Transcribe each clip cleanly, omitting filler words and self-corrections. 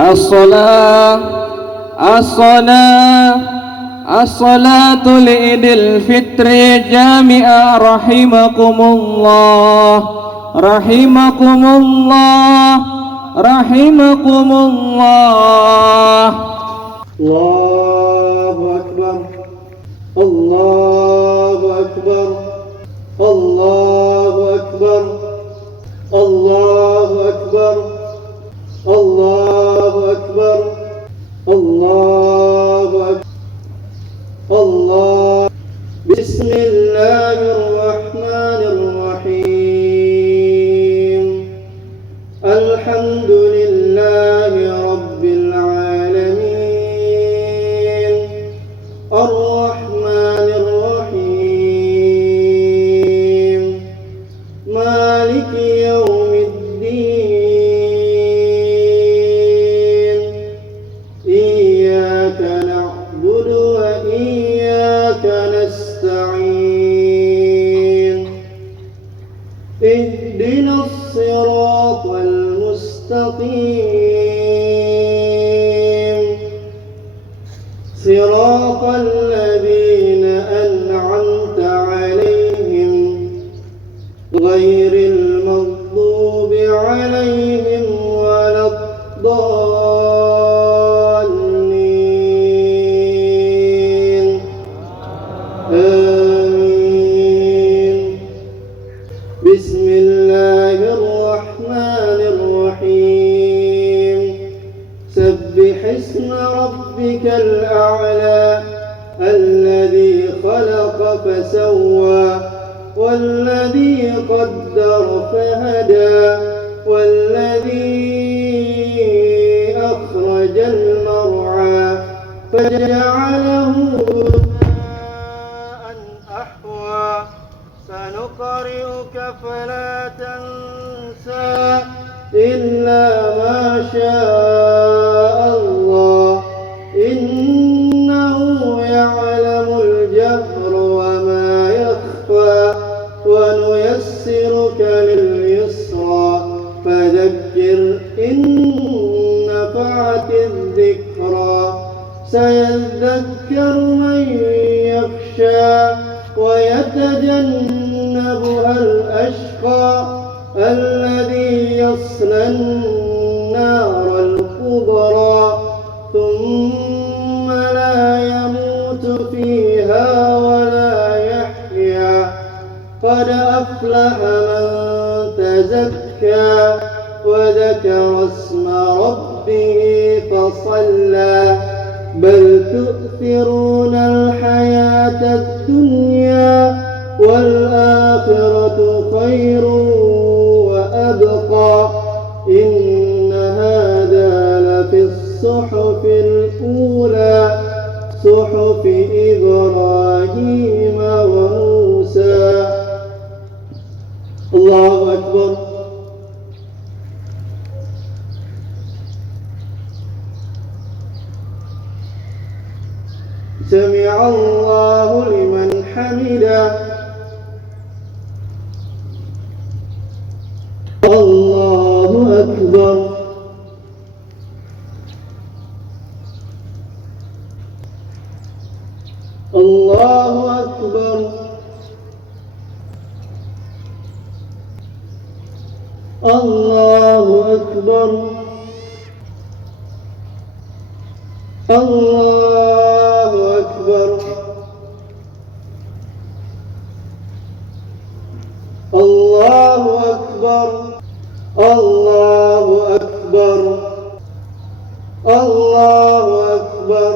الصلاة الصلاة الصلاة لعيد الفطر جامعة رحمكم الله رحمكم الله رحمكم الله. الله أكبر الله أكبر الله أكبر الله أكبر الله أكبر الله أكبر الله. بسم الله الرحمن الرحيم. الحمد لله رب العالمين الرحمن الرحيم مالك يوم الدين إياك نعبد وإياك نستعين اهدنا الصراط المستقيم صراط الذين أنعمت عليهم غير المغضوب عليهم ولا الضالين آمين. بسم الله الرحمن الرحيم. سبح اسم ربك الأعلى الذي خلق فسوى والذي قدر فهدى والذي أخرج المرعى فجعله غثاء أحوى سنقرئك فلا تنسى إلا ما شاء الله إنه يعلم الجهر وما يخفى ونيسرك لليسرى فذكر إن نفعت الذكرى سيذكر من يخشى ويتجنبها الأشقى الذي يصلى النار الكبرى ثم لا يموت فيها ولا يحيا قد أفلح من تزكى وذكر اسم ربه فصلى بل تؤثرون الحياة الدنيا والآخرة خير وأبقى إن هذا لفي الصحف الأولى صحف إبراهيم وموسى. الله أكبر. سمع الله لمن حمده. الله أكبر. الله أكبر. الله أكبر. الله أكبر. الله أكبر. الله أكبر. الله أكبر.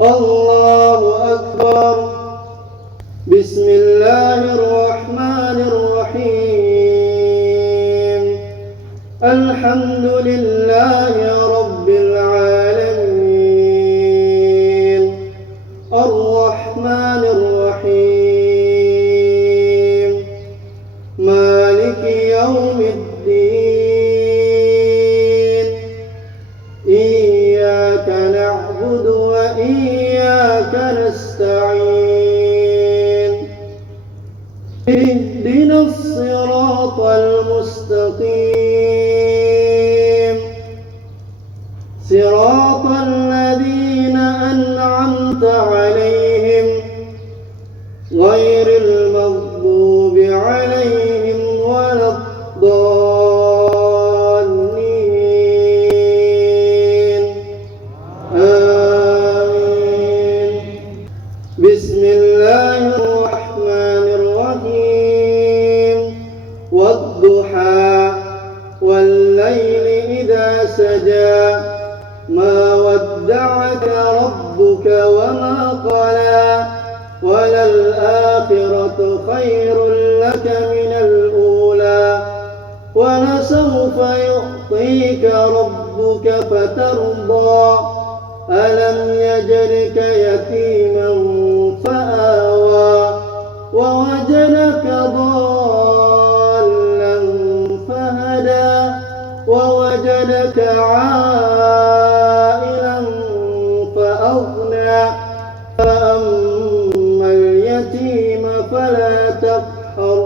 الله أكبر. بسم الله الرحمن الرحيم. الحمد لله رب العالمين الرحمن الرحيم مالك يوم الدين إياك نعبد وإياك نستعين اهدنا الصراط المستقيم صراط الذين أنعمت عليهم غير المغضوب عليهم ولا الضالين آمين. بسم الله الرحمن الرحيم. والضحى والليل إذا سجى ما ودعك ربك وما قلى وللآخرة خير لك من الأولى ولسوف يعطيك ربك فترضى ألم يجدك يتيما فآوى ووجدك ضالا فهدى ووجدك عائلا فأغنى فأما اليتيم فلا تقهر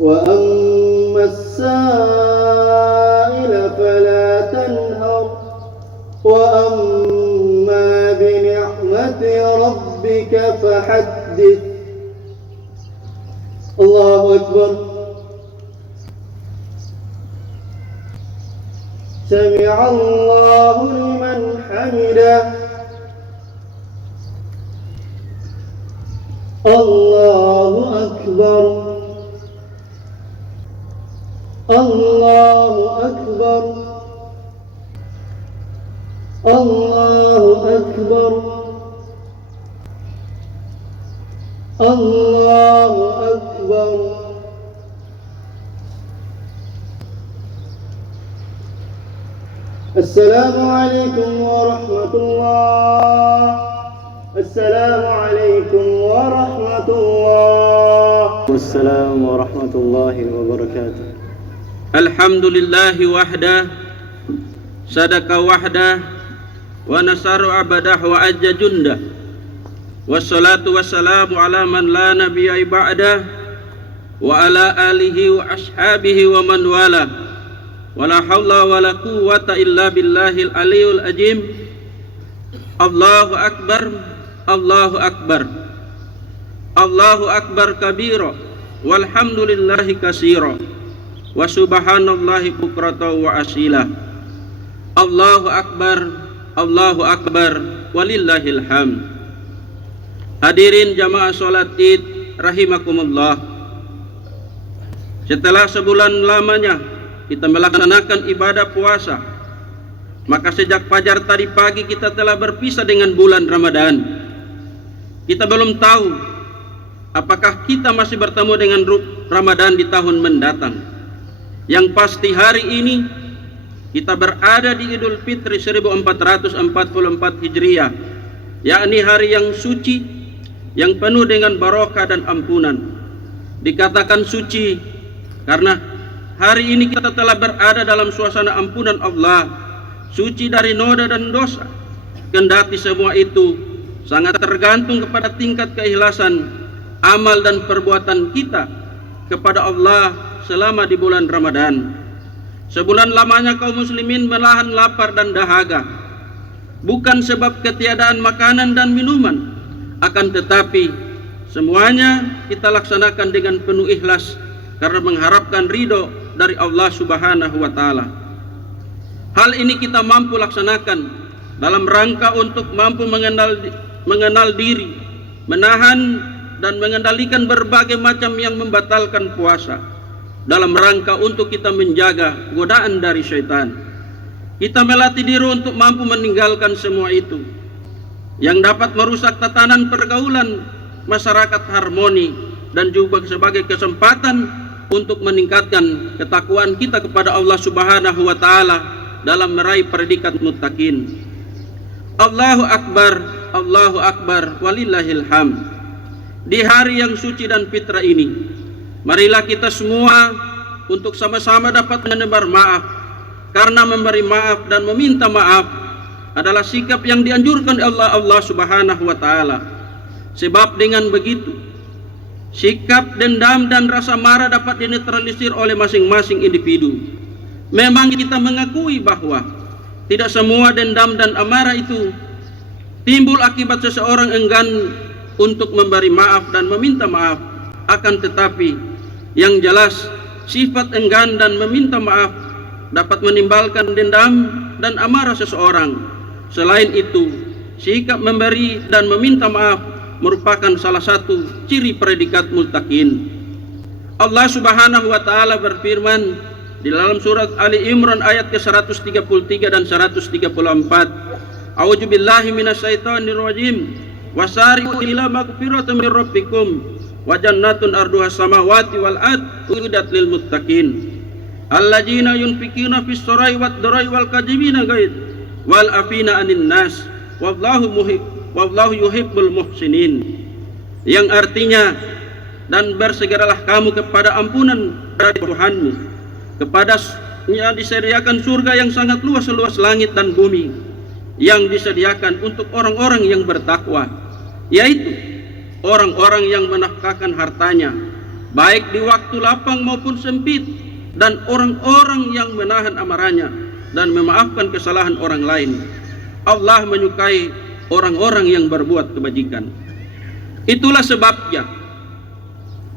وأما السائل فلا تنهر وأما بنعمة ربك فحدث. الله أكبر. سمع الله لمن حمده. الله أكبر. الله أكبر. الله أكبر. الله أكبر. السلام عليكم ورحمة الله. السلام عليكم ورحمة الله. والسلام ورحمة الله وبركاته. الحمد لله وحده صدق وحده ونصر عبده وأجى جنده والصلاة والسلام على من لا نبي بعده وعلى آله وأصحابه ومن والاه ولا حول ولا قوة إلا بالله العلي العظيم. الله أكبر الله أكبر الله أكبر كبيرا والحمد لله كثيرا وسبحان الله بكرة وأصيلا. الله أكبر walillahil hamd. Hadirin jamaah salat Id rahimakumullah. Setelah sebulan lamanya kita melaksanakan ibadah puasa, maka sejak fajar tadi pagi kita telah berpisah dengan bulan Ramadan. Kita belum tahu apakah kita masih bertemu dengan Ramadan di tahun mendatang. Yang pasti hari ini kita berada di Idul Fitri 1444 Hijriah, yakni hari yang suci, yang penuh dengan barokah dan ampunan. Dikatakan suci karena hari ini kita telah berada dalam suasana ampunan Allah, suci dari noda dan dosa. Kendati semua itu sangat tergantung kepada tingkat keikhlasan amal dan perbuatan kita kepada Allah selama di bulan Ramadan. Sebulan lamanya kaum muslimin menahan lapar dan dahaga, bukan sebab ketiadaan makanan dan minuman, akan tetapi semuanya kita laksanakan dengan penuh ikhlas karena mengharapkan ridho dari Allah Subhanahu wa Ta'ala. Hal ini kita mampu laksanakan dalam rangka untuk mampu mengenal diri, menahan dan mengendalikan berbagai macam yang membatalkan puasa, dalam rangka untuk kita menjaga godaan dari syaitan. Kita melatih diri untuk mampu meninggalkan semua itu yang dapat merusak tatanan pergaulan masyarakat harmoni, dan juga sebagai kesempatan untuk meningkatkan ketakwaan kita kepada Allah Subhanahu wa Ta'ala dalam meraih predikat muttaqin. Allahu Akbar walillahil hamd. Di hari yang suci dan fitrah ini, marilah kita semua untuk sama-sama dapat menebar maaf, karena memberi maaf dan meminta maaf adalah sikap yang dianjurkan oleh Allah Subhanahu wa Ta'ala. Sebab dengan begitu, sikap dendam dan rasa marah dapat dinetralisir oleh masing-masing individu. Memang kita mengakui bahwa tidak semua dendam dan amarah itu timbul akibat seseorang enggan untuk memberi maaf dan meminta maaf. Akan tetapi yang jelas sifat enggan dan meminta maaf dapat menimbulkan dendam dan amarah seseorang. Selain itu, sikap memberi dan meminta maaf merupakan salah satu ciri predikat muttaqin. Allah Subhanahu wa taala berfirman di dalam surat Ali Imran ayat ke-133 dan 134. A'udzu billahi minasyaitonir rajim. Wasari'u ila magfiratin min rabbikum wa jannatun arduhas samawati wal ard uiddat lil muttaqin alladzina yunfikuna fis sarai wad darai wal kadhibina ghaid wal afina anin nas wallahu yuhibbul muhsinin, yang artinya, dan bersegeralah kamu kepada ampunan dari Tuhanmu, kepadanya disediakan surga yang sangat luas seluas langit dan bumi, yang disediakan untuk orang-orang yang bertakwa, yaitu orang-orang yang menafkahkan hartanya baik di waktu lapang maupun sempit, dan orang-orang yang menahan amarahnya dan memaafkan kesalahan orang lain. Allah menyukai orang-orang yang berbuat kebajikan. Itulah sebabnya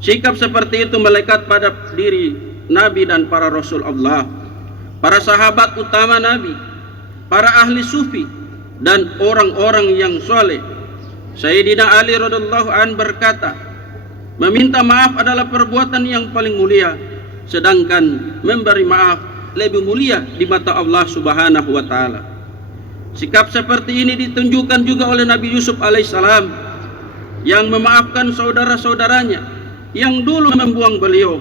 sikap seperti itu melekat pada diri Nabi dan para Rasul Allah, para sahabat utama Nabi, para ahli sufi, dan orang-orang yang soleh. Sayyidina Ali radhiyallahu an berkata, meminta maaf adalah perbuatan yang paling mulia, sedangkan memberi maaf lebih mulia di mata Allah Subhanahu wa taala. Sikap seperti ini ditunjukkan juga oleh Nabi Yusuf alaihissalam yang memaafkan saudara-saudaranya yang dulu membuang beliau,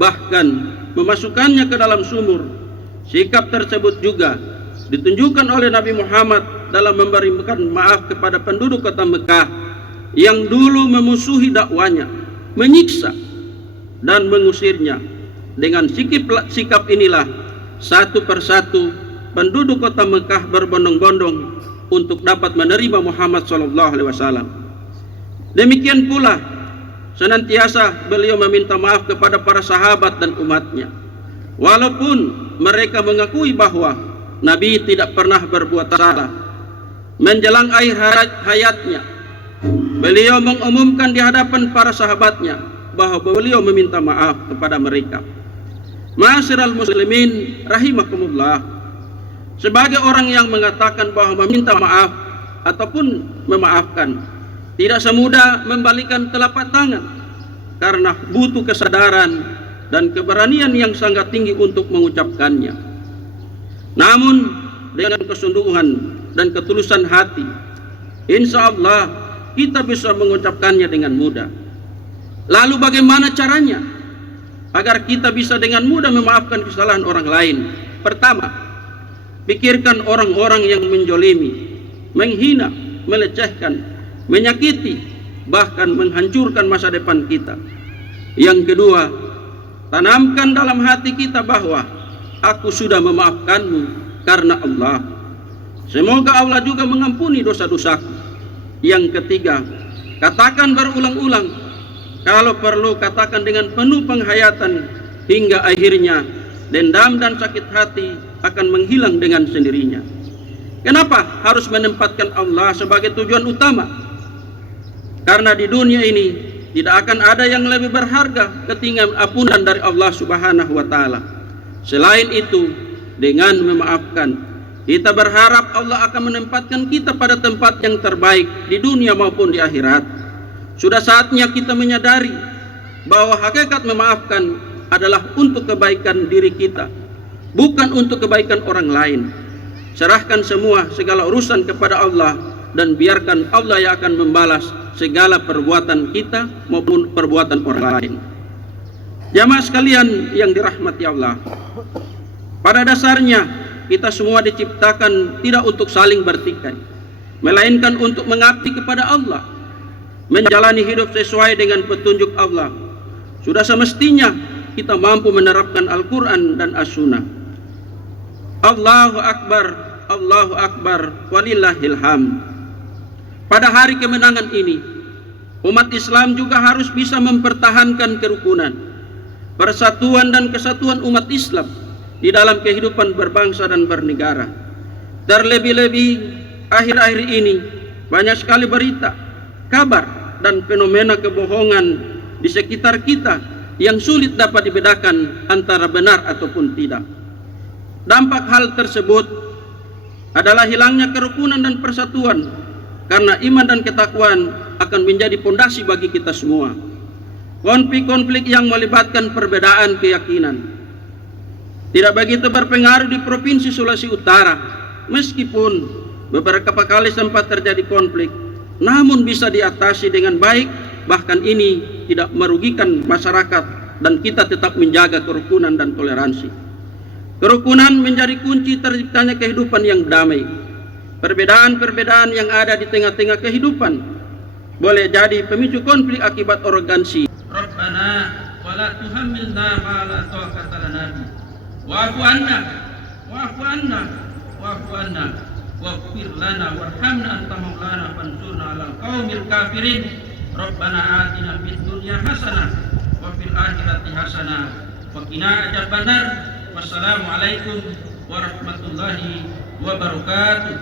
bahkan memasukkannya ke dalam sumur. Sikap tersebut juga ditunjukkan oleh Nabi Muhammad dalam memberikan maaf kepada penduduk kota Mekah yang dulu memusuhi dakwanya, menyiksa dan mengusirnya. Dengan sikap inilah satu persatu penduduk kota Mekah berbondong-bondong untuk dapat menerima Muhammad SAW. Demikian pula senantiasa beliau meminta maaf kepada para sahabat dan umatnya, walaupun mereka mengakui bahwa Nabi tidak pernah berbuat salah. Menjelang akhir hayatnya, beliau mengumumkan di hadapan para sahabatnya bahwa beliau meminta maaf kepada mereka. Ma'asyiral muslimin rahimakumullah, sebagai orang yang mengatakan bahwa meminta maaf ataupun memaafkan tidak semudah membalikan telapak tangan, karena butuh kesadaran dan keberanian yang sangat tinggi untuk mengucapkannya. Namun dengan kesungguhan dan ketulusan hati, insya Allah kita bisa mengucapkannya dengan mudah. Lalu bagaimana caranya agar kita bisa dengan mudah memaafkan kesalahan orang lain? Pertama, pikirkan orang-orang yang menjolimi, menghina, melecehkan, menyakiti, bahkan menghancurkan masa depan kita. Yang kedua, tanamkan dalam hati kita bahwa aku sudah memaafkanmu karena Allah. Semoga Allah juga mengampuni dosa-dosaku. Yang ketiga, katakan berulang-ulang, kalau perlu katakan dengan penuh penghayatan, hingga akhirnya dendam dan sakit hati akan menghilang dengan sendirinya. Kenapa harus menempatkan Allah sebagai tujuan utama? Karena di dunia ini tidak akan ada yang lebih berharga ketimbang ampunan dari Allah Subhanahu wa taala. Selain itu, dengan memaafkan, kita berharap Allah akan menempatkan kita pada tempat yang terbaik di dunia maupun di akhirat. Sudah saatnya kita menyadari bahwa hakikat memaafkan adalah untuk kebaikan diri kita, bukan untuk kebaikan orang lain. Serahkan semua segala urusan kepada Allah dan biarkan Allah yang akan membalas segala perbuatan kita maupun perbuatan orang lain. Jamaah sekalian yang dirahmati Allah, pada dasarnya kita semua diciptakan tidak untuk saling bertikai, melainkan untuk mengabdi kepada Allah, menjalani hidup sesuai dengan petunjuk Allah. Sudah semestinya kita mampu menerapkan Al-Quran dan As-Sunnah. Allahu Akbar, walillahil hamd. Pada hari kemenangan ini, umat Islam juga harus bisa mempertahankan kerukunan, persatuan dan kesatuan umat Islam di dalam kehidupan berbangsa dan bernegara. Terlebih-lebih akhir-akhir ini banyak sekali berita, kabar, dan fenomena kebohongan di sekitar kita yang sulit dapat dibedakan antara benar ataupun tidak. Dampak hal tersebut adalah hilangnya kerukunan dan persatuan, karena iman dan ketakwaan akan menjadi pondasi bagi kita semua. Konflik-konflik yang melibatkan perbedaan keyakinan tidak begitu berpengaruh di Provinsi Sulawesi Utara, meskipun beberapa kali sempat terjadi konflik, namun bisa diatasi dengan baik. Bahkan ini tidak merugikan masyarakat dan kita tetap menjaga kerukunan dan toleransi. Kerukunan menjadi kunci terciptanya kehidupan yang damai. Perbedaan-perbedaan yang ada di tengah-tengah kehidupan boleh jadi pemicu konflik akibat arogansi. Rabbana wala tuhammilna ma la taqata lana bi. Wa'fu anna wa'fu anna wa'fu anna waghfir lana warhamna anta maulana fansurna 'alal qaumil kafirin. Rabbana atina fid dunya hasanah wa fil akhirati hasanah wa qina adzabannar. Wassalamualaikum warahmatullahi wabarakatuh.